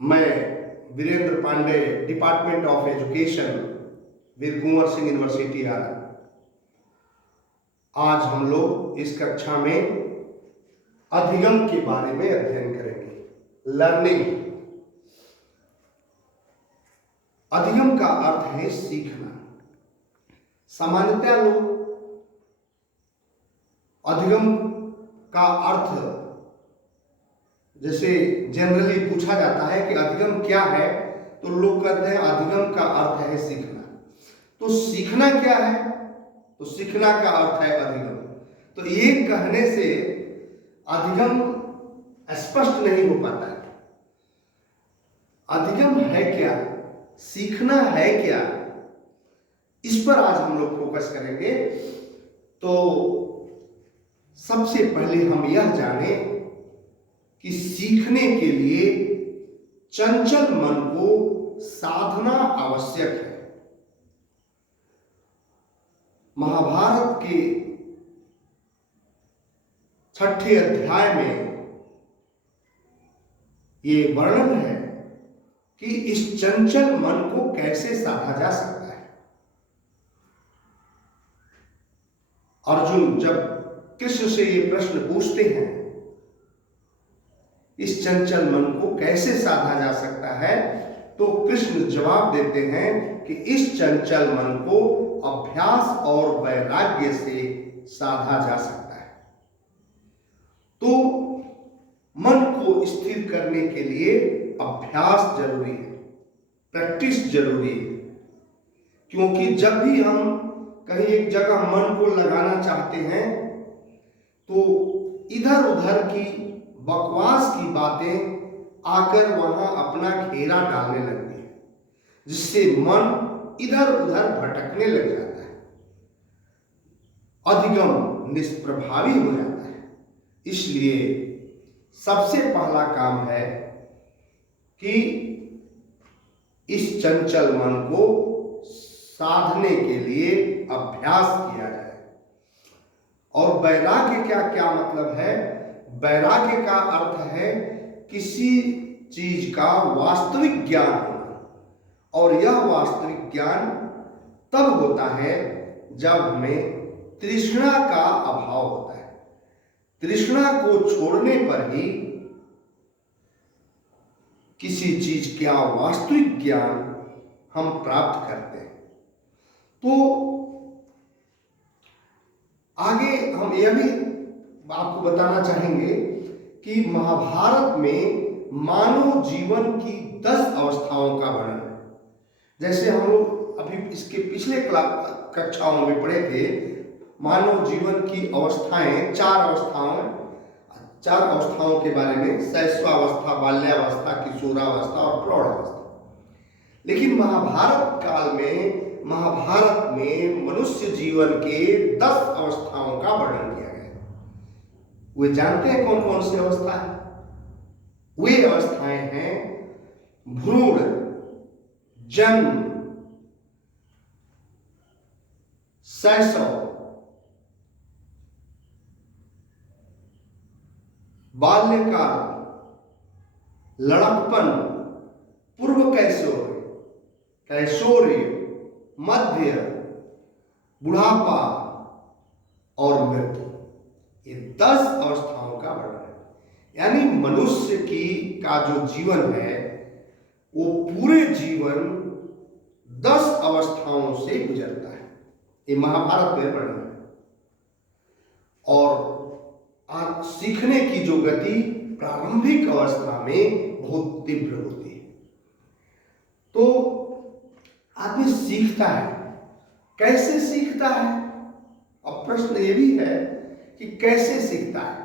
मैं Virendra Pandey, department of education, Veer Kunwar Singh university Arrah. आज हम लोग इस कक्षा में अधिगम के बारे में अध्ययन करेंगे। लर्निंग। अधिगम का अर्थ है सीखना। सामान्यतः लोग अधिगम का अर्थ जैसे जनरली पूछा जाता है कि अधिगम क्या है, तो लोग कहते हैं अधिगम का अर्थ है सीखना। तो सीखना क्या है? तो सीखना का अर्थ है अधिगम। तो ये कहने से अधिगम स्पष्ट नहीं हो पाता है। अधिगम है क्या, सीखना है क्या, इस पर आज हम लोग फोकस करेंगे। तो सबसे पहले हम यह जाने कि सीखने के लिए चंचल मन को साधना आवश्यक है। महाभारत के 6ठे अध्याय में ये वर्णन है कि इस चंचल मन को कैसे साधा जा सकता है। अर्जुन जब कृष्ण से ये प्रश्न पूछते हैं, इस चंचल मन को कैसे साधा जा सकता है, तो कृष्ण जवाब देते हैं कि इस चंचल मन को अभ्यास और वैराग्य से साधा जा सकता है। तो मन को स्थिर करने के लिए अभ्यास जरूरी है, प्रैक्टिस जरूरी है। क्योंकि जब भी हम कहीं एक जगह मन को लगाना चाहते हैं तो इधर उधर की बकवास की बातें आकर वहां अपना घेरा डालने लगती है, जिससे मन इधर उधर भटकने लग जाता है, अधिगम निष्प्रभावी हो जाता है। इसलिए सबसे पहला काम है कि इस चंचल मन को साधने के लिए अभ्यास किया जाए। और वैराग्य क्या क्या मतलब है? वैराग्य का अर्थ है किसी चीज का वास्तविक ज्ञान होना, और यह वास्तविक ज्ञान तब होता है जब हमें तृष्णा का अभाव होता है। तृष्णा को छोड़ने पर ही किसी चीज का वास्तविक ज्ञान हम प्राप्त करते हैं। तो आगे हम यह भी आपको बताना चाहेंगे कि महाभारत में मानव जीवन की 10 अवस्थाओं का वर्णन है। जैसे हम लोग अभी इसके पिछले कक्षाओं में पढ़े थे, मानव जीवन की अवस्थाएं 4 अवस्थाओं के बारे में, शैशवावस्था, बाल्यावस्था, किशोरावस्था और प्रौढ़ावस्था। लेकिन महाभारत में मनुष्य जीवन के 10 अवस्थाओं का वर्णन किया गया है। वे जानते हैं कौन कौन सी अवस्था है? वे अवस्थाएं हैं भ्रूण, जन्म, शैशव, बाल्यकाल, लड़कपन, पूर्व कैशोर्य, मध्य, बुढ़ापा और मृत्यु। ये 10 अवस्थाओं का वर्णन है। यानी मनुष्य का जो जीवन है वो पूरे जीवन 10 अवस्थाओं से गुजरता है। ये महाभारत में वर्णन है। और आज सीखने की जो गति प्रारंभिक अवस्था में बहुत तीव्र होती है। तो आदमी सीखता है, कैसे सीखता है? अब प्रश्न ये भी है कि कैसे सीखता है।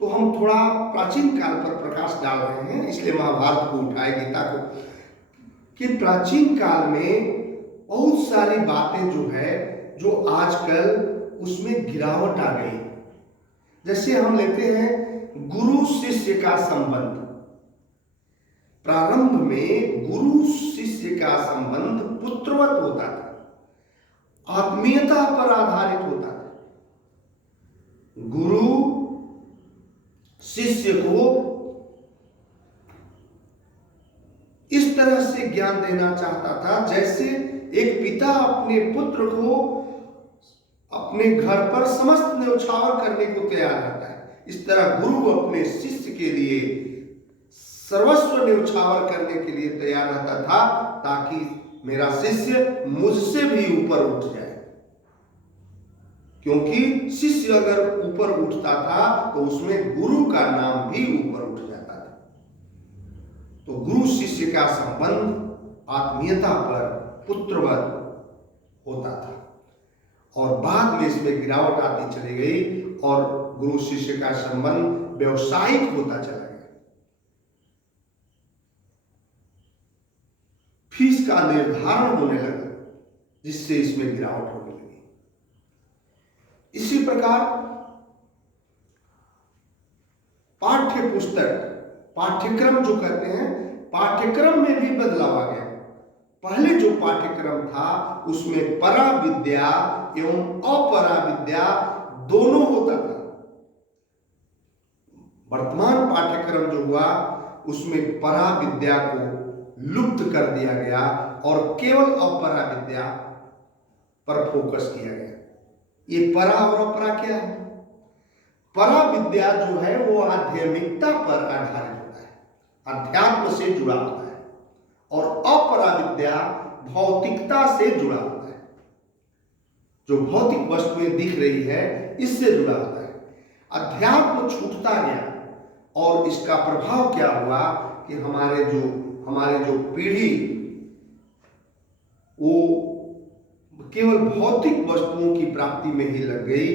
तो हम थोड़ा प्राचीन काल पर प्रकाश डाल रहे हैं, इसलिए महाभारत को उठाए, गीता को, कि प्राचीन काल में बहुत सारी बातें जो है, जो आजकल उसमें गिरावट आ गई। जैसे हम लेते हैं गुरु शिष्य का संबंध। प्रारंभ में गुरु शिष्य का संबंध पुत्रवत होता था, आत्मीयता पर आधारित होता था। गुरु शिष्य को इस तरह से ज्ञान देना चाहता था जैसे एक पिता अपने पुत्र को अपने घर पर समस्त न्यौछावर करने को तैयार रहता है, इस तरह गुरु अपने शिष्य के लिए सर्वस्व न्यौछावर करने के लिए तैयार रहता था, ताकि मेरा शिष्य मुझसे भी ऊपर उठ जाए। क्योंकि शिष्य अगर ऊपर उठता था तो उसमें गुरु का नाम भी ऊपर उठ जाता था। तो गुरु शिष्य का संबंध आत्मीयता पर पुत्रवत होता था, और बाद में इसमें गिरावट आती चली गई और गुरु शिष्य का संबंध व्यवसायिक होता चला गया। फीस का निर्धारण होने लगा, जिससे इसमें गिरावट होने लगी। इसी प्रकार पाठ्य पुस्तक, पाठ्यक्रम जो कहते हैं, पाठ्यक्रम में भी बदलाव आ गया। पहले जो पाठ्यक्रम था उसमें परा विद्या एवं अपरा विद्या दोनों होता था। वर्तमान पाठ्यक्रम जो हुआ उसमें परा विद्या को लुप्त कर दिया गया और केवल अपरा विद्या पर फोकस किया गया। ये परा और अपरा क्या है? परा विद्या जो है वो आध्यात्मिकता पर आधारित होता है, अध्यात्म से जुड़ा होता है, और अपरा विद्या भौतिकता से जुड़ा होता है, जो भौतिक वस्तुएं दिख रही है इससे जुड़ा होता है। अध्यात्म छूटता गया और इसका प्रभाव क्या हुआ कि हमारे जो पीढ़ी वो केवल भौतिक वस्तुओं की प्राप्ति में ही लग गई,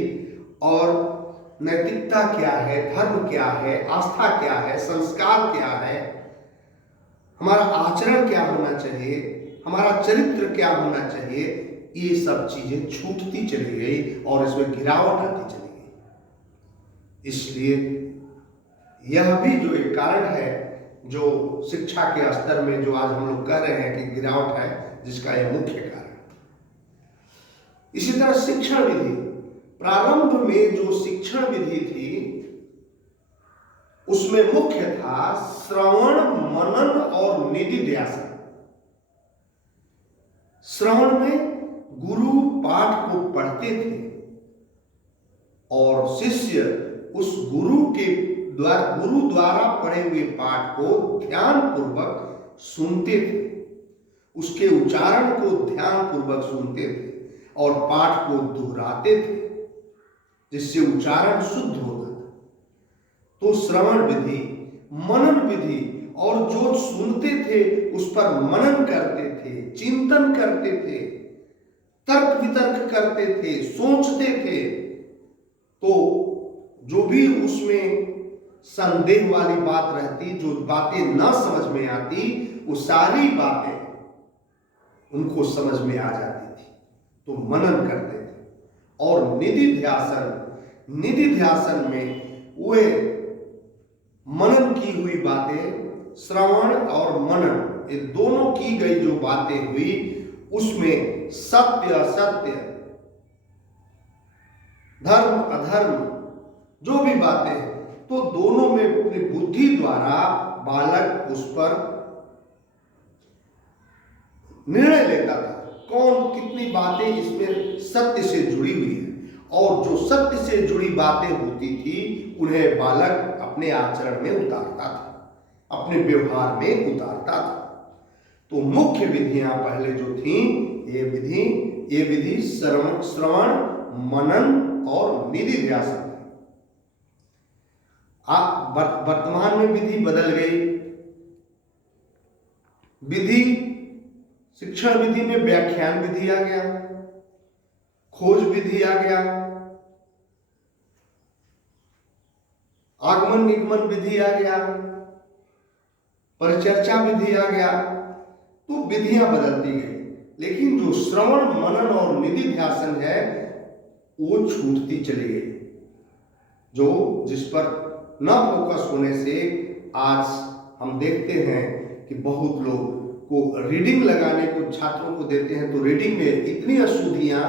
और नैतिकता क्या है, धर्म क्या है, आस्था क्या है, संस्कार क्या है, हमारा आचरण क्या होना चाहिए, हमारा चरित्र क्या होना चाहिए, ये सब चीजें छूटती चली गई और इसमें गिरावट आती चली गई। इसलिए यह भी जो एक कारण है जो शिक्षा के स्तर में जो आज हम लोग कह रहे हैं कि गिरावट है, जिसका यह मुख्य कारण। इसी तरह शिक्षण विधि, प्रारंभ में जो शिक्षण विधि थी उसमें मुख्य था श्रवण, मनन और निधिध्यासन। श्रवण में गुरु पाठ को पढ़ते थे और शिष्य उस गुरु द्वारा पढ़े हुए पाठ को ध्यान पूर्वक सुनते थे, उसके उच्चारण को ध्यान पूर्वक सुनते थे और पाठ को दोहराते थे, जिससे उच्चारण शुद्ध होता था। तो श्रवण विधि, मनन विधि, और जो सुनते थे उस पर मनन करते थे, चिंतन करते थे, तर्क वितर्क करते थे, सोचते थे, तो जो भी उसमें संदेह वाली बात रहती, जो बातें न समझ में आती, वो सारी बातें उनको समझ में आ जाती थी, तो मनन करते थे। और निधिध्यासन में वे मनन की हुई बातें, श्रवण और मनन, ये दोनों की गई जो बातें हुई उसमें सत्य असत्य, धर्म अधर्म, जो भी बातें हैं, तो दोनों में अपनी बुद्धि द्वारा बालक उस पर निर्णय लेता था, कौन कितनी बातें इसमें सत्य से जुड़ी हुई है, और जो सत्य से जुड़ी बातें होती थी उन्हें बालक अपने आचरण में उतारता था, अपने व्यवहार में उतारता था। तो मुख्य विधियां पहले जो थी, ये विधि श्रवण, मनन और निधिध्यासन। वर्तमान में विधि बदल गई। विधि, शिक्षण विधि में व्याख्यान विधि आ गया, खोज विधि आ गया, आगमन निगमन विधि आ गया, परिचर्चा विधि आ गया। तो विधियां बदलती गई, लेकिन जो श्रवण, मनन और निधिध्यासन है वो छूटती चली गई, जो जिस पर न फोकस होने से आज हम देखते हैं कि बहुत लोग को रीडिंग लगाने को छात्रों को देते हैं, तो रीडिंग में इतनी अशुद्धियां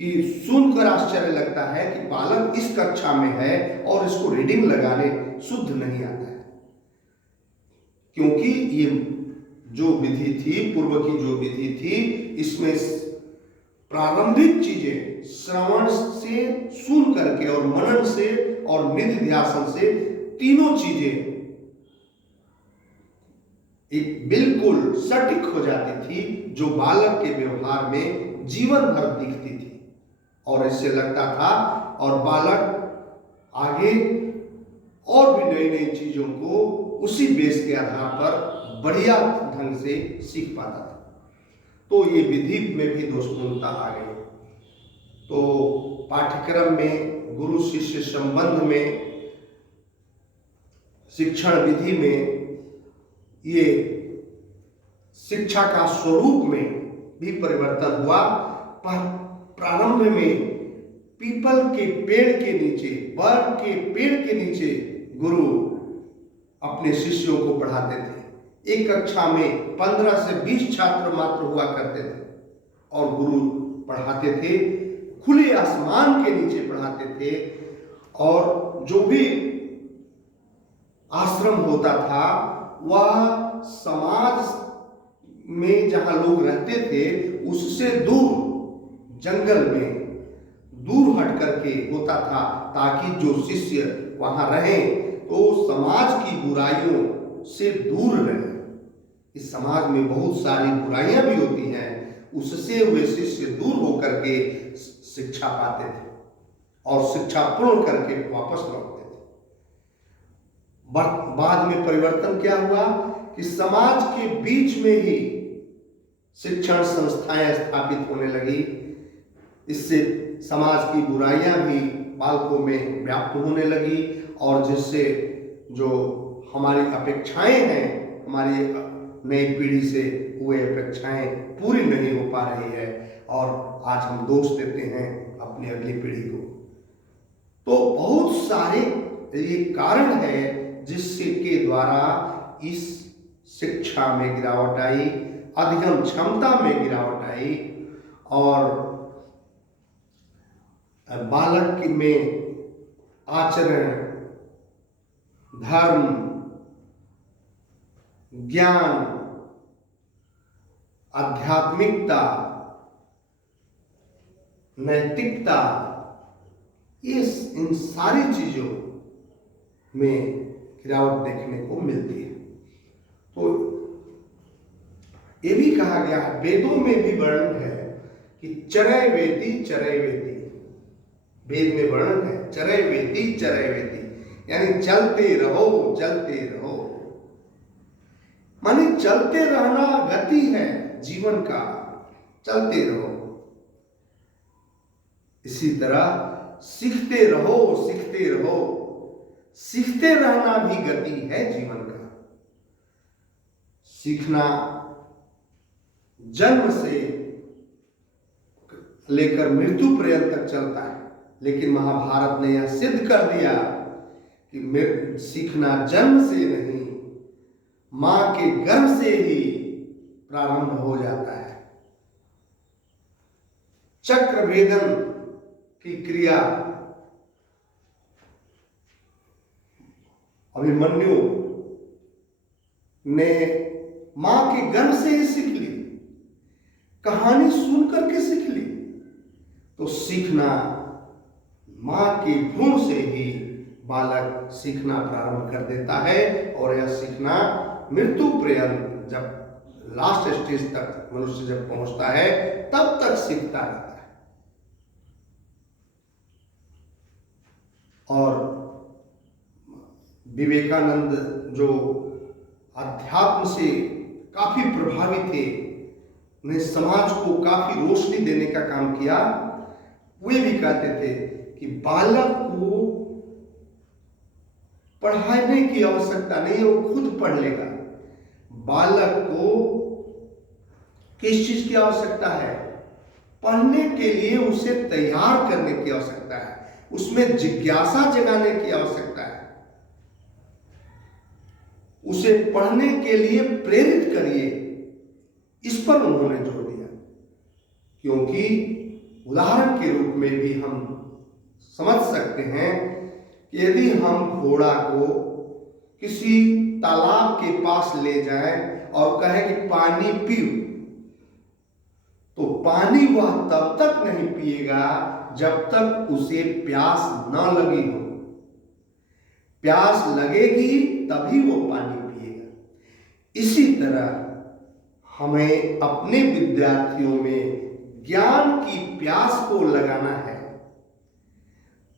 कि सुनकर आश्चर्य लगता है कि बालक इस कक्षा में है और इसको रीडिंग लगाने शुद्ध नहीं आता है। क्योंकि ये जो विधि थी, पूर्व की जो विधि थी, इसमें प्रारंभिक चीजें श्रवण से, सुन करके और मनन से और निधिध्यासन से, तीनों चीजें एक बिल्कुल सटीक हो जाती थी, जो बालक के व्यवहार में जीवन भर दिखती थी। और इससे लगता था और बालक आगे और भी नई नई चीजों को उसी बेस के आधार पर बढ़िया ढंग से सीख पाता था। तो ये विधि में भी दोषपूर्णता आ गई। तो पाठ्यक्रम में गुरु शिष्य संबंध में, शिक्षण विधि में, ये शिक्षा का स्वरूप में भी परिवर्तन हुआ। प्रारंभ में पीपल के पेड़ के नीचे, बर के पेड़ के नीचे गुरु अपने शिष्यों को पढ़ाते थे। एक कक्षा में 15 से 20 छात्र मात्र हुआ करते थे और गुरु पढ़ाते थे, खुले आसमान के नीचे पढ़ाते थे। और जो भी आश्रम होता था वह समाज में जहां लोग रहते थे उससे दूर, जंगल में दूर हट करके होता था, ताकि जो शिष्य वहां रहें तो समाज की बुराइयों से दूर रहें। इस समाज में बहुत सारी बुराइयां भी होती हैं, उससे वे शिष्य दूर होकर के शिक्षा पाते थे और शिक्षा पूर्ण करके वापस लौटते थे। बाद में परिवर्तन क्या हुआ कि समाज के बीच में ही शिक्षण संस्थाएं स्थापित होने लगी। इससे समाज की बुराइयां भी बालकों में व्याप्त होने लगी और जिससे जो हमारी अपेक्षाएं हैं, हमारी नई पीढ़ी से वो अपेक्षाएं पूरी नहीं हो पा रही है और आज हम दोष देते हैं अपनी अगली पीढ़ी को। तो बहुत सारे ये कारण है जिससे के द्वारा इस शिक्षा में गिरावट आई, अधिगम क्षमता में गिरावट आई और बालक में आचरण, धर्म, ज्ञान, आध्यात्मिकता, नैतिकता, इन सारी चीजों में गिरावट देखने को मिलती है। तो ये भी कहा गया है, वेदों में भी वर्णन है कि चरय वेति चरय वेति। वेद में वर्णन है चरय वेति चरय वेति, यानी चलते रहो चलते रहो, माने चलते रहना गति है जीवन का, चलते रहो। इसी तरह सीखते रहो सीखते रहो, सीखते रहना भी गति है जीवन का। सीखना जन्म से लेकर मृत्यु पर्यंत तक चलता है, लेकिन महाभारत ने यह सिद्ध कर दिया कि सीखना जन्म से नहीं, मां के गर्भ से ही प्रारंभ हो जाता है। चक्रभेदन की क्रिया अभिमन्यु ने मां के गर्भ से ही सीख ली, कहानी सुन करके सीख ली। तो सीखना मां के भ्रूण से ही बालक सीखना प्रारंभ कर देता है और यह सीखना मृत्यु पर्यंत, जब लास्ट स्टेज तक मनुष्य जब पहुंचता है तब तक सीखता रहता है। और विवेकानंद जो अध्यात्म से काफी प्रभावित थे, उन्हें समाज को काफी रोशनी देने का काम किया। वे भी कहते थे कि बालक को पढ़ाने की आवश्यकता नहीं है, वो खुद पढ़ लेगा। बालक को किस चीज की आवश्यकता है? पढ़ने के लिए उसे तैयार करने की आवश्यकता है, उसमें जिज्ञासा जगाने की आवश्यकता है, उसे पढ़ने के लिए प्रेरित करिए, इस पर उन्होंने जोर दिया। क्योंकि उदाहरण के रूप में भी हम समझ सकते हैं कि यदि हम घोड़ा को किसी तालाब के पास ले जाएं और कहें कि पानी पियो, तो पानी वह तब तक नहीं पिएगा जब तक उसे प्यास न लगी हो। प्यास लगेगी तभी वो पानी पिएगा। इसी तरह हमें अपने विद्यार्थियों में ज्ञान की प्यास को लगाना है।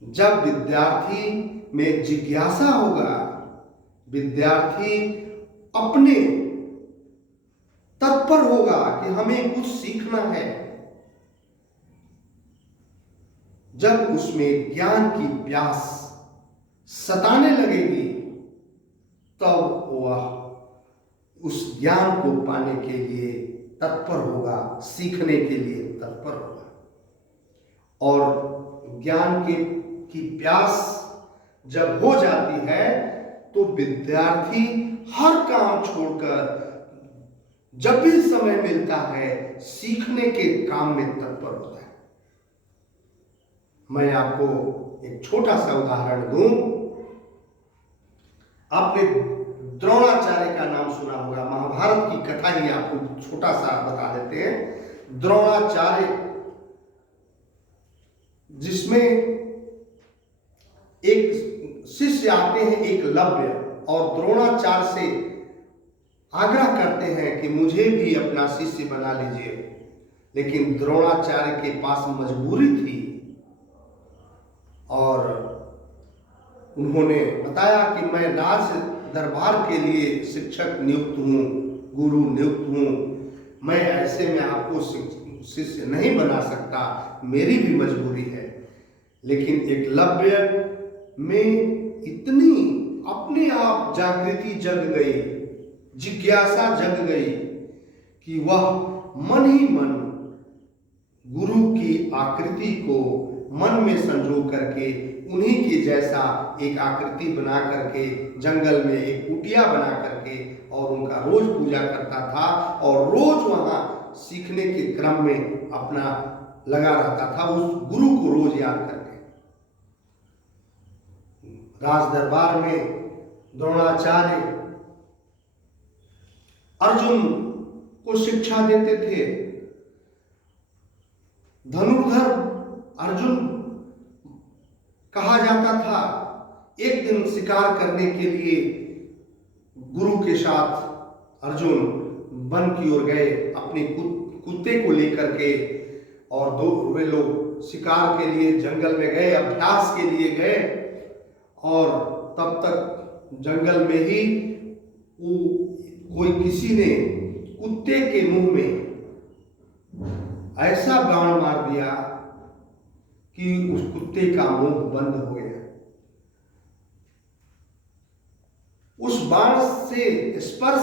जब विद्यार्थी में जिज्ञासा होगा, विद्यार्थी अपने तत्पर होगा कि हमें कुछ सीखना है, जब उसमें ज्ञान की प्यास सताने लगेगी, तब वह उस ज्ञान को पाने के लिए तत्पर होगा, सीखने के लिए तत्पर होगा। और ज्ञान की प्यास जब हो जाती है तो विद्यार्थी हर काम छोड़कर जब भी समय मिलता है सीखने के काम में तत्पर होता है। मैं आपको एक छोटा सा उदाहरण दूं। आपने द्रोणाचार्य का नाम सुना होगा, महाभारत की कथा ही आपको छोटा सा बता देते हैं। द्रोणाचार्य, जिसमें एक शिष्य आते हैं एकलव्य, और द्रोणाचार्य से आग्रह करते हैं कि मुझे भी अपना शिष्य बना लीजिए, लेकिन द्रोणाचार्य के पास मजबूरी थी और उन्होंने बताया कि मैं राज दरबार के लिए शिक्षक नियुक्त हूँ, गुरु नियुक्त हूँ, मैं ऐसे में आपको शिष्य नहीं बना सकता, मेरी भी मजबूरी है। लेकिन एकलव्य में इतनी अपने आप जागृति जग गई, जिज्ञासा जग गई कि वह मन ही मन गुरु की आकृति को मन में संजो करके उन्हीं के जैसा एक आकृति बना करके जंगल में एक कुटिया बना करके और उनका रोज पूजा करता था, और रोज वहां सीखने के क्रम में अपना लगा रहता था, उस गुरु को रोज याद करके। राज दरबार में द्रोणाचार्य अर्जुन को शिक्षा देते थे। धनुर्धर अर्जुन कहा जाता था। एक दिन शिकार करने के लिए गुरु के साथ अर्जुन वन की ओर गए अपने कुत्ते को लेकर के, और वे लोग शिकार के लिए जंगल में गए, अभ्यास के लिए गए, और तब तक जंगल में ही कोई किसी ने कुत्ते के मुंह में ऐसा बाण मार दिया कि उस कुत्ते का मुंह बंद हो गया। उस बाण के स्पर्श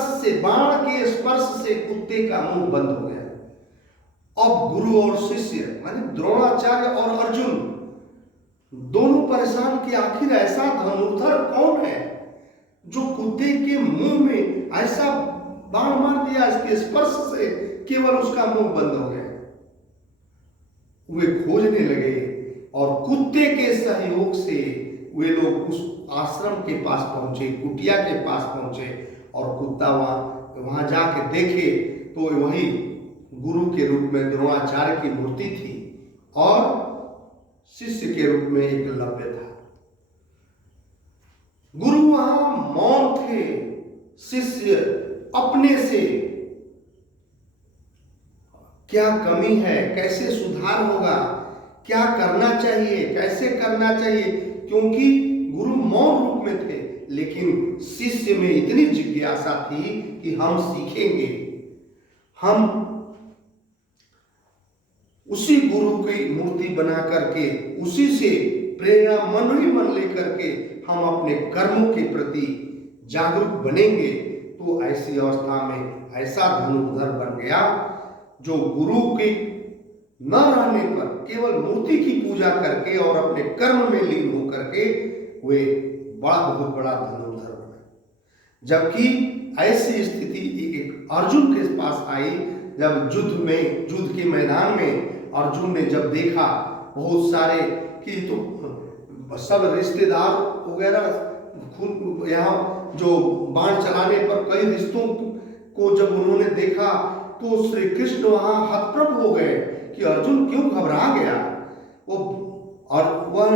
से कुत्ते का मुंह बंद हो गया। अब गुरु और शिष्य माने द्रोणाचार्य और अर्जुन दोनों परेशान कि आखिर ऐसा धनुर्धर कौन है जो कुत्ते के मुंह में ऐसा बाण मार दिया, इसके स्पर्श से केवल उसका मुंह बंद हो गया। वे खोजने लगे और कुत्ते के सहयोग से वे लोग उस आश्रम के पास पहुंचे, कुटिया के पास पहुंचे, और कुत्ता वहां जाके देखे तो वही गुरु के रूप में द्रोणाचार्य की मूर्ति थी और शिष्य के रूप में एकलव्य था। गुरु वहां मौन थे, शिष्य अपने से क्या कमी है, कैसे सुधार होगा, क्या करना चाहिए, कैसे करना चाहिए, क्योंकि गुरु मौन रूप में थे, लेकिन शिष्य में इतनी जिज्ञासा थी कि हम सीखेंगे, हम उसी गुरु की मूर्ति बना करके उसी से प्रेरणा मन ही मन लेकर के हम अपने कर्मों के प्रति जागरूक बनेंगे। तो ऐसी अवस्था में ऐसा धनुर्धर बन गया जो गुरु के न रहने पर केवल मूर्ति की पूजा करके और अपने कर्म में लीन होकर के वे बहुत बड़ा धनुर्धर बना। जबकि ऐसी स्थिति एक अर्जुन के पास आई जब युद्ध के मैदान में अर्जुन ने जब देखा बहुत सारे कि तो सब रिश्तेदार वगैरह खुद यहाँ जो बाण चलाने पर कई रिश्तों को जब उन्होंने देखा तो श्री कृष्ण वहां हतप्रभ हो गए कि अर्जुन क्यों घबरा गया। वो और वह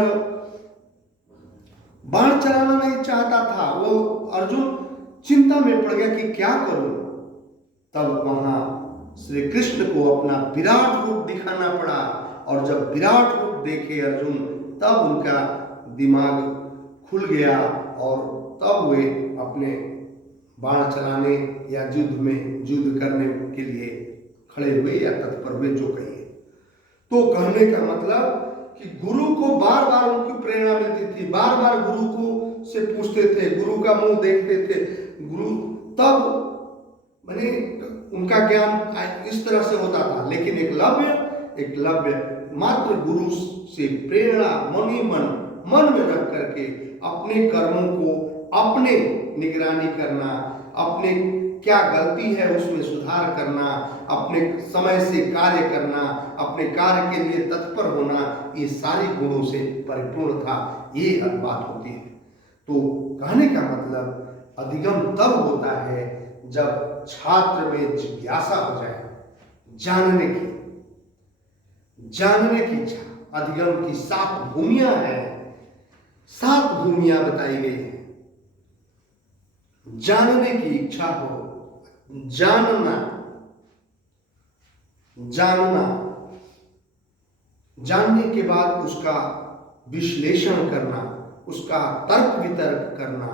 बाण चलाना नहीं चाहता था, वो अर्जुन चिंता में पड़ गया कि क्या करूं। तब वहां श्री कृष्ण को अपना विराट रूप दिखाना पड़ा, और जब विराट रूप देखे अर्जुन तब उनका दिमाग खुल गया और तब वे अपने बाण चलाने या युद्ध करने के लिए खड़े हुए या तत्पर हुए, जो कहिए। तो कहने का मतलब कि गुरु को बार बार उनकी प्रेरणा मिलती थी, बार बार गुरु को से पूछते थे, गुरु का मुंह देखते थे, गुरु तब माने उनका ज्ञान इस तरह से होता था। लेकिन एकलव्य मात्र गुरु से प्रेरणा मन में रख करके अपने कर्मों को अपने निगरानी करना, अपने क्या गलती है उसमें सुधार करना, अपने समय से कार्य करना, अपने कार्य के लिए तत्पर होना, ये सारे गुणों से परिपूर्ण था। ये बात होती है। तो कहने का मतलब अधिगम तब होता है जब छात्र में जिज्ञासा हो जाए, जानने की इच्छा। अधिगम की 7 भूमियां हैं, 7 भूमियां बताई गई हैं। जानने की इच्छा हो, जानने के बाद उसका विश्लेषण करना, उसका तर्क वितर्क करना,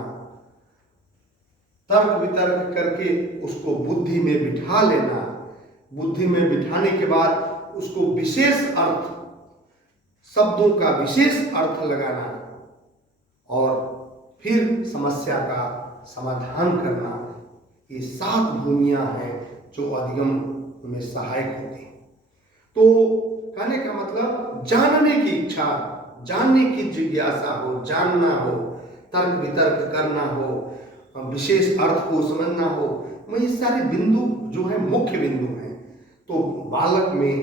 तर्क वितर्क करके उसको बुद्धि में बिठा लेना, बुद्धि में बिठाने के बाद उसको विशेष अर्थ, शब्दों का विशेष अर्थ लगाना और फिर समस्या का समाधान करना। ये 7 भूमियां हैं जो अधिगम में सहायक होती हैं। तो कहने का मतलब जानने की इच्छा, जानने की जिज्ञासा हो, जानना हो, तर्क वितर्क करना हो, विशेष अर्थ को समझना हो, ये सारे बिंदु जो है मुख्य बिंदु हैं। तो बालक में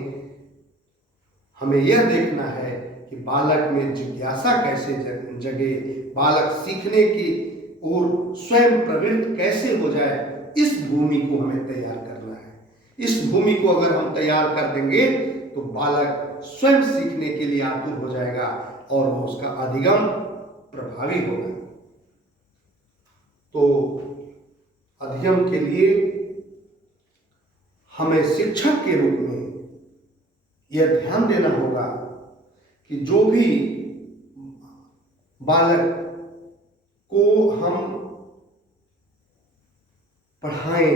हमें यह देखना है कि बालक में जिज्ञासा कैसे जगे, बालक सीखने की ओर स्वयं प्रवृत्त कैसे हो जाए, इस भूमि को हमें तैयार करना है। इस भूमि को अगर हम तैयार कर देंगे तो बालक स्वयं सीखने के लिए आतुर हो जाएगा और उसका अधिगम प्रभावी होगा। तो अधिगम के लिए हमें शिक्षक के रूप में यह ध्यान देना होगा कि जो भी बालक को हम पढ़ाएं,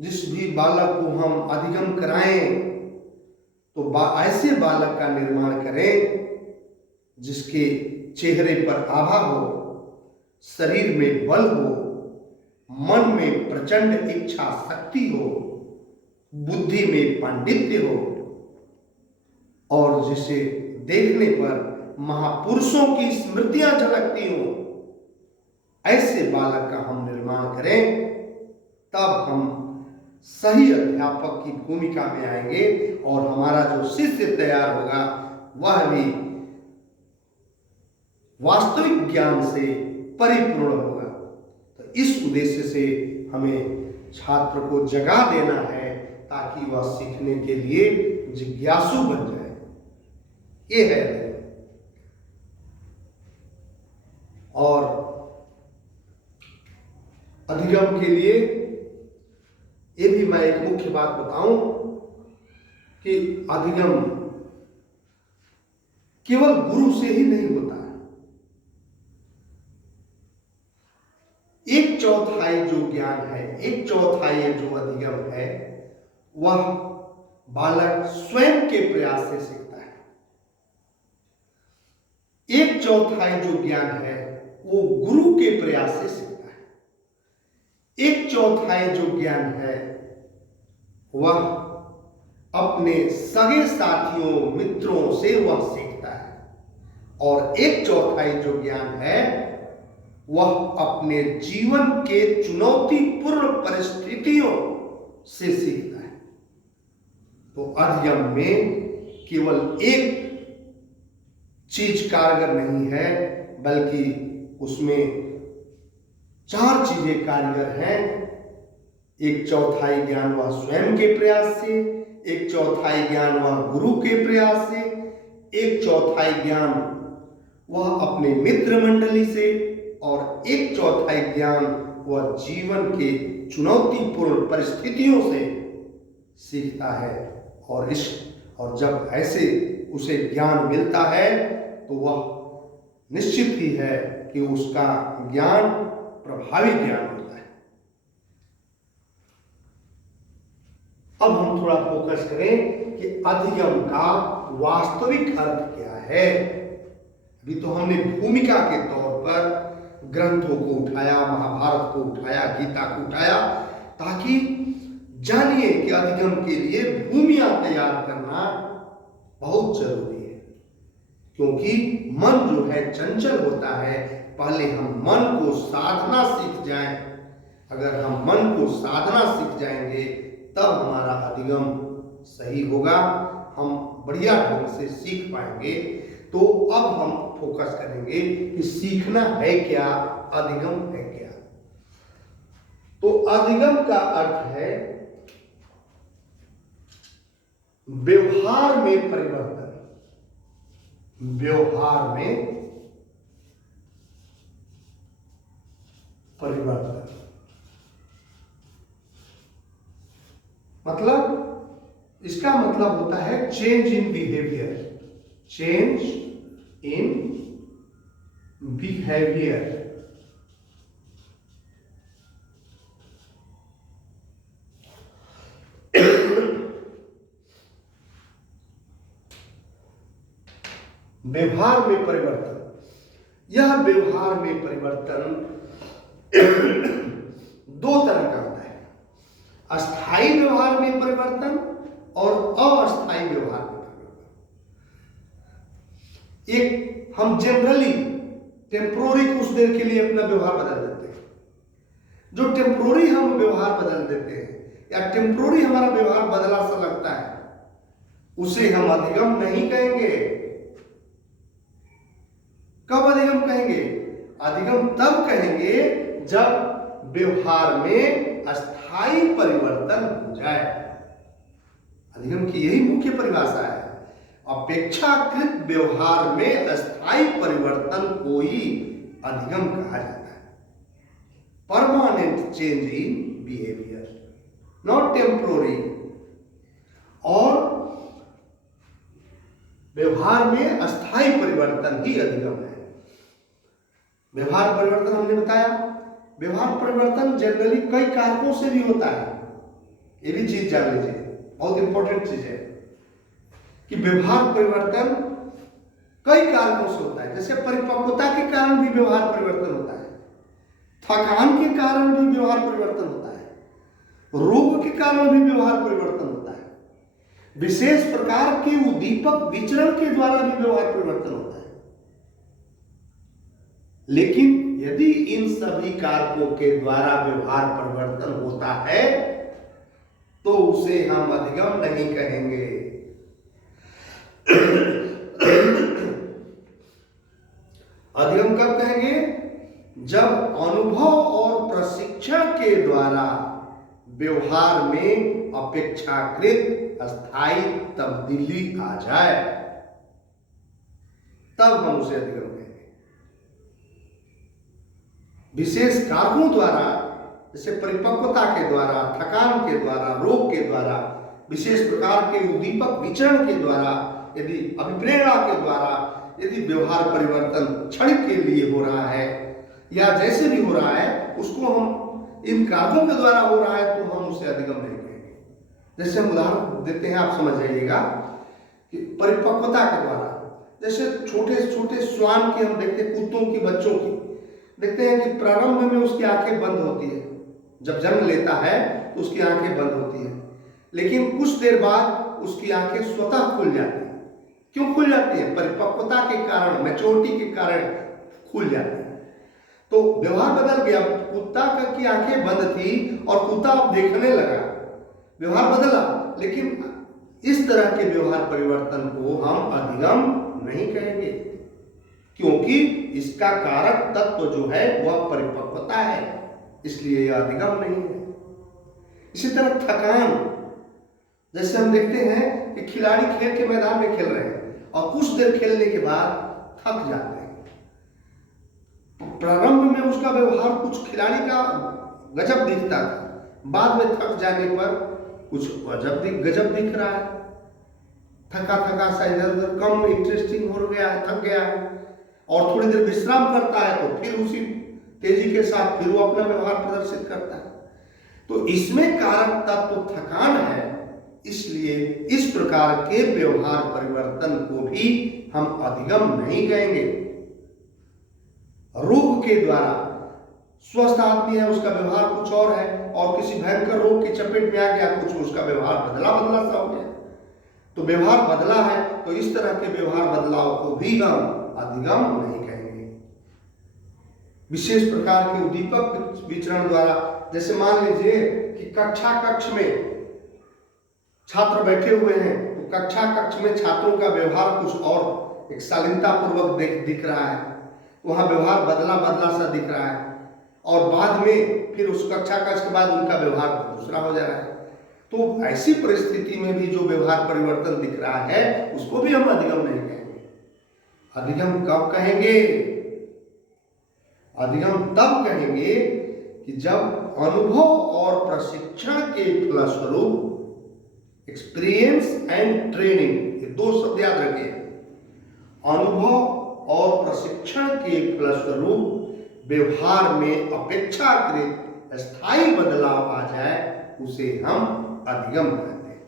जिस भी बालक को हम अधिगम कराएं, तो ऐसे बालक का निर्माण करें जिसके चेहरे पर आभा हो, शरीर में बल हो, मन में प्रचंड इच्छा शक्ति हो, बुद्धि में पांडित्य हो और जिसे देखने पर महापुरुषों की स्मृतियां झलकती हो, ऐसे बालक का हम निर्माण करें। तब हम सही अध्यापक की भूमिका में आएंगे और हमारा जो शिष्य तैयार होगा वह भी वास्तविक ज्ञान से परिपूर्ण होगा। तो इस उद्देश्य से हमें छात्र को जगा देना है ताकि वह सीखने के लिए जिज्ञासु बन जाए। ये है। और अधिगम के लिए ये भी मैं एक मुख्य बात बताऊं कि अधिगम केवल गुरु से ही नहीं होता है। 1/4 जो ज्ञान है, 1/4 जो अधिगम है, वह बालक स्वयं के प्रयास से सीखता है। 1/4 जो ज्ञान है वो गुरु के प्रयास से सीखता है। 1/4 जो ज्ञान है वह अपने सगे साथियों मित्रों से वह सीखता है और 1/4 जो ज्ञान है वह अपने जीवन के चुनौतीपूर्ण परिस्थितियों से सीखता है। तो अधिगम में केवल एक चीज कारगर नहीं है, बल्कि उसमें चार चीजें कारीगर हैं। एक चौथाई ज्ञान वह स्वयं के प्रयास से, एक चौथाई ज्ञान वह गुरु के प्रयास से, एक चौथाई ज्ञान वह अपने मित्र मंडली से, और एक चौथाई ज्ञान वह जीवन के चुनौतीपूर्ण परिस्थितियों से सीखता है। और जब ऐसे उसे ज्ञान मिलता है तो वह निश्चित ही है कि उसका ज्ञान प्रभावी ज्ञान होता है। अब हम थोड़ा फोकस करें कि अधिगम का वास्तविक अर्थ क्या है। अभी तो हमने भूमिका के तौर पर ग्रंथों को उठाया, महाभारत को उठाया, गीता को उठाया, ताकि जानिए कि अधिगम के लिए भूमिया तैयार करना बहुत जरूरी है। क्योंकि मन जो है चंचल होता है, पहले हम मन को साधना सीख जाएं। अगर हम मन को साधना सीख जाएंगे तब हमारा अधिगम सही होगा, हम बढ़िया ढंग से सीख पाएंगे। तो अब हम फोकस करेंगे कि सीखना है क्या, अधिगम है क्या। तो अधिगम का अर्थ है व्यवहार में परिवर्तन। व्यवहार में परिवर्तन मतलब, इसका मतलब होता है change in behaviour. Change in behaviour. व्यवहार में परिवर्तन। यह व्यवहार में परिवर्तन दो तरह का होता है, अस्थायी व्यवहार में परिवर्तन और अस्थायी व्यवहार में परिवर्तन। एक हम जनरली टेम्पोररी कुछ देर के लिए अपना व्यवहार बदल देते हैं। जो टेम्पोररी हम व्यवहार बदल देते हैं या टेम्पोररी हमारा व्यवहार बदला सा लगता है, उसे हम अधिगम नहीं कहेंगे। कब अधिगम कहेंगे? अधिगम तब कहेंगे जब व्यवहार में अस्थायी परिवर्तन हो जाए। अधिगम की यही मुख्य परिभाषा है। अपेक्षाकृत व्यवहार में अस्थायी परिवर्तन को ही अधिगम कहा जाता है। Permanent change in behaviour, not temporary. और व्यवहार में अस्थायी परिवर्तन ही अधिगम है। व्यवहार परिवर्तन हमने बताया, व्यवहार परिवर्तन जनरली कई कारकों से भी होता है। ये भी चीज जान लीजिए, बहुत इंपॉर्टेंट चीज है कि व्यवहार परिवर्तन कई कारकों से होता है। जैसे परिपक्वता के कारण भी व्यवहार परिवर्तन होता है, थकान के कारण भी व्यवहार परिवर्तन होता है, रोग के कारण भी व्यवहार परिवर्तन होता है, विशेष प्रकार के उद्दीपक विचरण के द्वारा भी व्यवहार परिवर्तन होता है। लेकिन यदि इन सभी कारकों के द्वारा व्यवहार परिवर्तन होता है तो उसे हम अधिगम नहीं कहेंगे। अधिगम कब कहेंगे? जब अनुभव और प्रशिक्षण के द्वारा व्यवहार में अपेक्षाकृत अस्थायी तब्दीली आ जाए, तब हम उसे अधिगम कहेंगे। विशेष कारकों द्वारा, जैसे परिपक्वता के द्वारा, थकान के द्वारा, रोग के द्वारा, विशेष प्रकार के उद्दीपक विचरण के द्वारा, यदि अभिप्रेरणा के द्वारा यदि व्यवहार परिवर्तन क्षणिक के लिए हो रहा है या जैसे भी हो रहा है, उसको हम इन कारकों के द्वारा हो रहा है तो हम उसे अधिगम नहीं कहेंगे। जैसे हम उदाहरण देते हैं, आप समझ जाइएगा कि परिपक्वता के द्वारा, जैसे छोटे छोटे श्वान के हम देखते हैं, कुत्तों की बच्चों की देखते हैं कि प्रारंभ में उसकी आंखें बंद होती है, जब जन्म लेता है तो उसकी आंखें बंद होती है, लेकिन कुछ देर बाद उसकी आंखें स्वतः खुल जाती हैं। क्यों खुल जाती है? परिपक्वता के कारण, मैच्योरिटी के कारण खुल जाती है। तो व्यवहार बदल गया, कुत्ता की आंखें बंद थी और कुत्ता अब देखने लगा, व्यवहार बदला। लेकिन इस तरह के व्यवहार परिवर्तन को हम अधिगम नहीं कहेंगे। क्योंकि इसका कारक तत्व जो है वह परिपक्वता है, इसलिए यह अधिगम नहीं है। इसी तरह थकान, जैसे हम देखते हैं कि खिलाड़ी खेल के मैदान में खेल रहे हैं और कुछ देर खेलने के बाद थक जाते हैं। प्रारंभ में उसका व्यवहार कुछ खिलाड़ी का गजब दिखता था, बाद में थक जाने पर कुछ गजब दिख रहा है, थका थका सा, इधर उधर कम इंटरेस्टिंग हो गया है, थक गया है, और थोड़ी देर विश्राम करता है तो फिर उसी तेजी के साथ फिर वो अपना व्यवहार प्रदर्शित करता है। तो इसमें कारक तत्व तो थकान है, इसलिए इस प्रकार के व्यवहार परिवर्तन को भी हम अधिगम नहीं कहेंगे। रोग के द्वारा स्वस्थ आदमी है, उसका व्यवहार कुछ और है, और किसी भयंकर रोग की चपेट में आ गया, कुछ उसका व्यवहार बदला सा हो गया। तो व्यवहार बदला है, तो इस तरह के व्यवहार बदलाव को भी हम अधिगम नहीं कहेंगे। विशेष प्रकार के उद्दीपक विचरण द्वारा, जैसे मान लीजिए कि कक्ष में छात्र बैठे हुए हैं, तो कक्ष में छात्रों का व्यवहार कुछ और एक शालीनता पूर्वक दिख रहा है, वहां व्यवहार बदला सा दिख रहा है, और बाद में फिर उस कक्ष के बाद उनका व्यवहार दूसरा हो जा रहा है। तो ऐसी परिस्थिति में भी जो व्यवहार परिवर्तन दिख रहा है उसको भी हम अधिगम नहीं कहेंगे। अधिगम कब कहेंगे? अधिगम तब कहेंगे कि जब अनुभव और प्रशिक्षण के फलस्वरूप, एक्सपीरियंस एंड ट्रेनिंग, ये दो शब्द याद रखिए, अनुभव और प्रशिक्षण के फलस्वरूप व्यवहार में अपेक्षाकृत स्थायी बदलाव आ जाए, उसे हम अधिगम कहते हैं।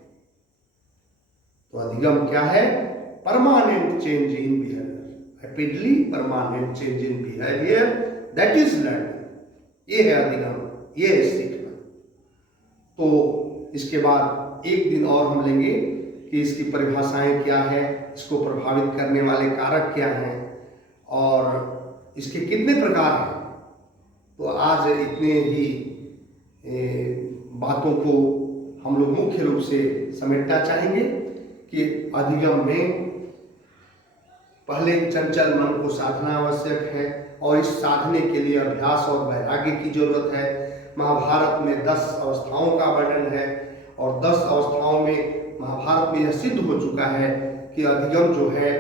तो अधिगम क्या है? Permanent change in behaviour, rapidly permanent change in behaviour, that is learning. ये है अधिगम, ये है सीखना। तो इसके बाद एक दिन और हम लेंगे कि इसकी परिभाषाएं क्या है, इसको प्रभावित करने वाले कारक क्या हैं, और इसके कितने प्रकार हैं। तो आज इतने ही बातों को हम लोग मुख्य रूप से समेटना चाहेंगे कि अधिगम में पहले चंचल मन को साधना आवश्यक है, और इस साधने के लिए अभ्यास और वैराग्य की जरूरत है। महाभारत में 10 अवस्थाओं का वर्णन है, और 10 अवस्थाओं में महाभारत में यह सिद्ध हो चुका है कि अधिगम जो है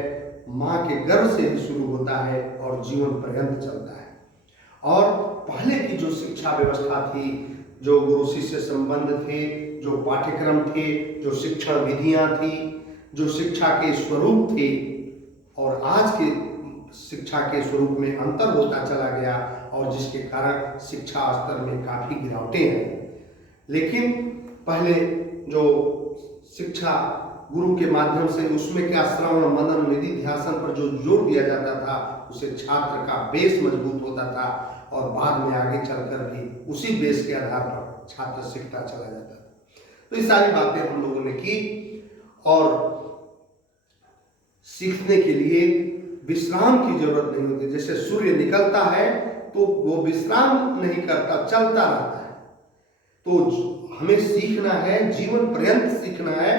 माँ के गर्भ से ही शुरू होता है और जीवन पर्यंत चलता है। और पहले की जो शिक्षा व्यवस्था थी, जो गुरु शिष्य संबंध थे, जो पाठ्यक्रम थे, जो शिक्षण विधियां थी, जो शिक्षा के स्वरूप थे, और आज के शिक्षा के स्वरूप में अंतर होता चला गया, और जिसके कारण शिक्षा स्तर में काफी गिरावटें हैं। लेकिन पहले जो शिक्षा गुरु के माध्यम से, उसमें क्या श्रवण मनन निधि ध्यासन पर जो जोर दिया जाता था, उसे छात्र का बेस मजबूत होता था, और बाद में आगे चलकर भी उसी बेस के आधार पर छात्र सीखता चला जाता था। तो ये सारी बातें हम लोगों ने की, और सीखने के लिए विश्राम की जरूरत नहीं होती। जैसे सूर्य निकलता है तो वो विश्राम नहीं करता, चलता रहता है। तो हमें सीखना है, जीवन पर्यंत सीखना है,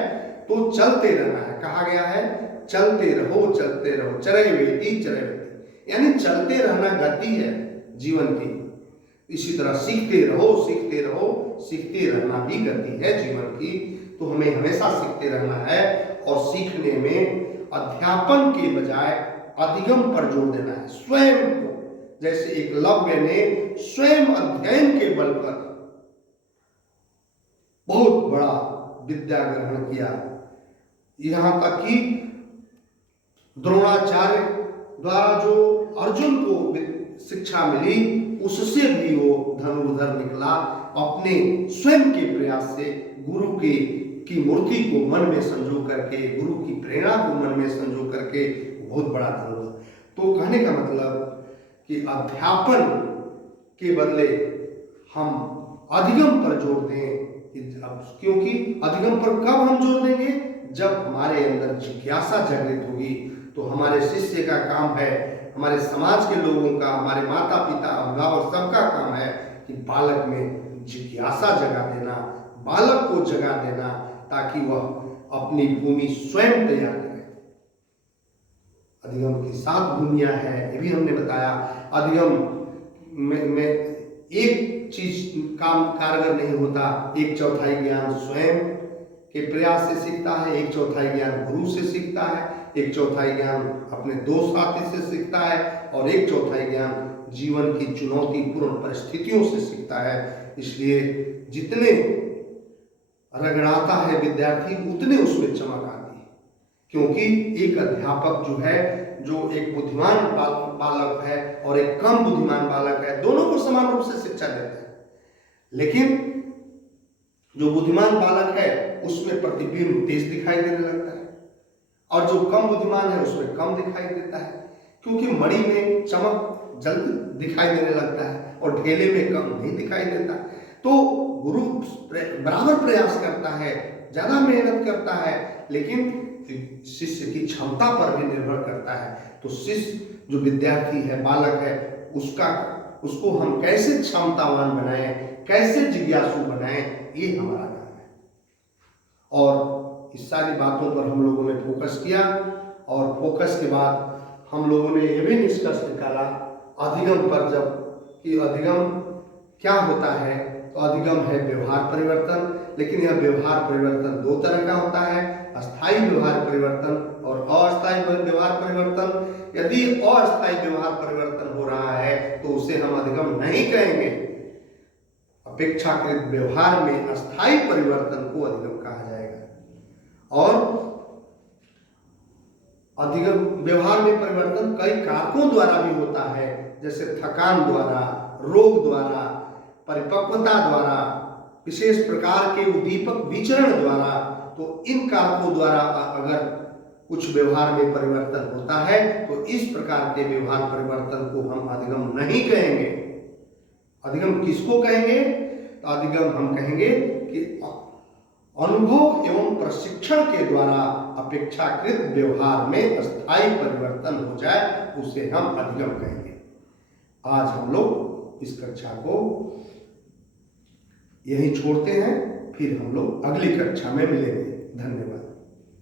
तो चलते रहना है। कहा गया है चलते रहो चरय वेति, यानी चलते रहना गति है जीवन की। इसी तरह सीखते रहो, सीखते रहना भी गति है जीवन की। तो हमें हमेशा सीखते रहना है, और सीखने में अध्यापन के बजाय अधिगम पर जोर देना है, स्वयं को। जैसे एकलव्य ने स्वयं अध्ययन के बल पर बहुत बड़ा विद्या ग्रहण किया, यहां तक कि द्रोणाचार्य द्वारा जो अर्जुन को शिक्षा मिली, उससे भी वो धनुर्धर निकला। अपने स्वयं के प्रयास से गुरु की मूर्ति को मन में संजो करके, गुरु की प्रेरणा को मन में संजो करके बहुत बड़ा धनुर्धर। तो कहने का मतलब कि अध्यापन के बदले हम अधिगम पर जोर दें। क्योंकि अधिगम पर कब हम जोर देंगे? जब हमारे अंदर जिज्ञासा जागृत होगी। तो हमारे शिष्य का काम है, हमारे समाज के लोगों का, हमारे माता पिता अभिभावक सबका काम है कि बालक में जिज्ञासा जगा देना, बालक को जगा देना, ताकि वह अपनी भूमि स्वयं तैयार करे। अधिगम की 7 भूमियाँ हैं, ये भी हमने बताया। अधिगम में एक चीज काम कारगर नहीं होता, 1/4 ज्ञान स्वयं के प्रयास से सीखता है, 1/4 ज्ञान गुरु से सीखता है, 1/4 ज्ञान अपने दोस्त साथी से सीखता है, और 1/4 ज्ञान जीवन की चुनौतीपूर्ण परिस्थितियों से सीखता है। इसलिए जितने रगड़ाता है विद्यार्थी उतने उसमें चमक आती है, क्योंकि एक अध्यापक जो है, जो एक बुद्धिमान बालक है और एक कम बुद्धिमान बालक है, दोनों को समान रूप से शिक्षा देता है, लेकिन जो बुद्धिमान बालक है उसमें प्रतिबिंब तेज दिखाई देने लगता है, और जो कम बुद्धिमान है उसमें कम दिखाई देता है, क्योंकि मणि में चमक जल्द दिखाई देने लगता है और ढेले में कम नहीं दिखाई देता। तो गुरु बराबर प्रयास करता है, ज्यादा मेहनत करता है, लेकिन शिष्य की क्षमता पर भी निर्भर करता है। तो शिष्य जो विद्यार्थी है, बालक है, उसको हम कैसे क्षमतावान बनाएं, कैसे जिज्ञासु बनाएं, ये हमारा काम है। और इस सारी बातों पर हम लोगों ने फोकस किया, और फोकस के बाद हम लोगों ने यह भी निष्कर्ष निकाला अधिगम पर, जब कि अधिगम क्या होता है, तो अधिगम है व्यवहार परिवर्तन। लेकिन यह व्यवहार परिवर्तन 2 तरह का होता है, अस्थायी व्यवहार परिवर्तन और अस्थायी व्यवहार परिवर्तन। यदि अस्थायी व्यवहार परिवर्तन हो रहा है तो उसे हम अधिगम नहीं कहेंगे। अपेक्षाकृत व्यवहार में अस्थायी परिवर्तन को अधिगम कहा जाएगा। और अधिगम व्यवहार में परिवर्तन कई कारकों द्वारा भी होता है, जैसे थकान द्वारा, रोग द्वारा, परिपक्वता द्वारा, विशेष प्रकार के उद्दीपक विचरण द्वारा। तो इन कारकों द्वारा अगर कुछ व्यवहार में परिवर्तन होता है तो इस प्रकार के व्यवहार परिवर्तन को हम अधिगम नहीं कहेंगे। अधिगम किसको कहेंगे? तो अधिगम हम कहेंगे कि अनुभव एवं प्रशिक्षण के द्वारा अपेक्षाकृत व्यवहार में अस्थायी परिवर्तन हो जाए, उसे हम अधिगम कहेंगे। आज हम लोग इस कक्षा को यहीं छोड़ते हैं, फिर हम लोग अगली कक्षा में मिलेंगे। धन्यवाद।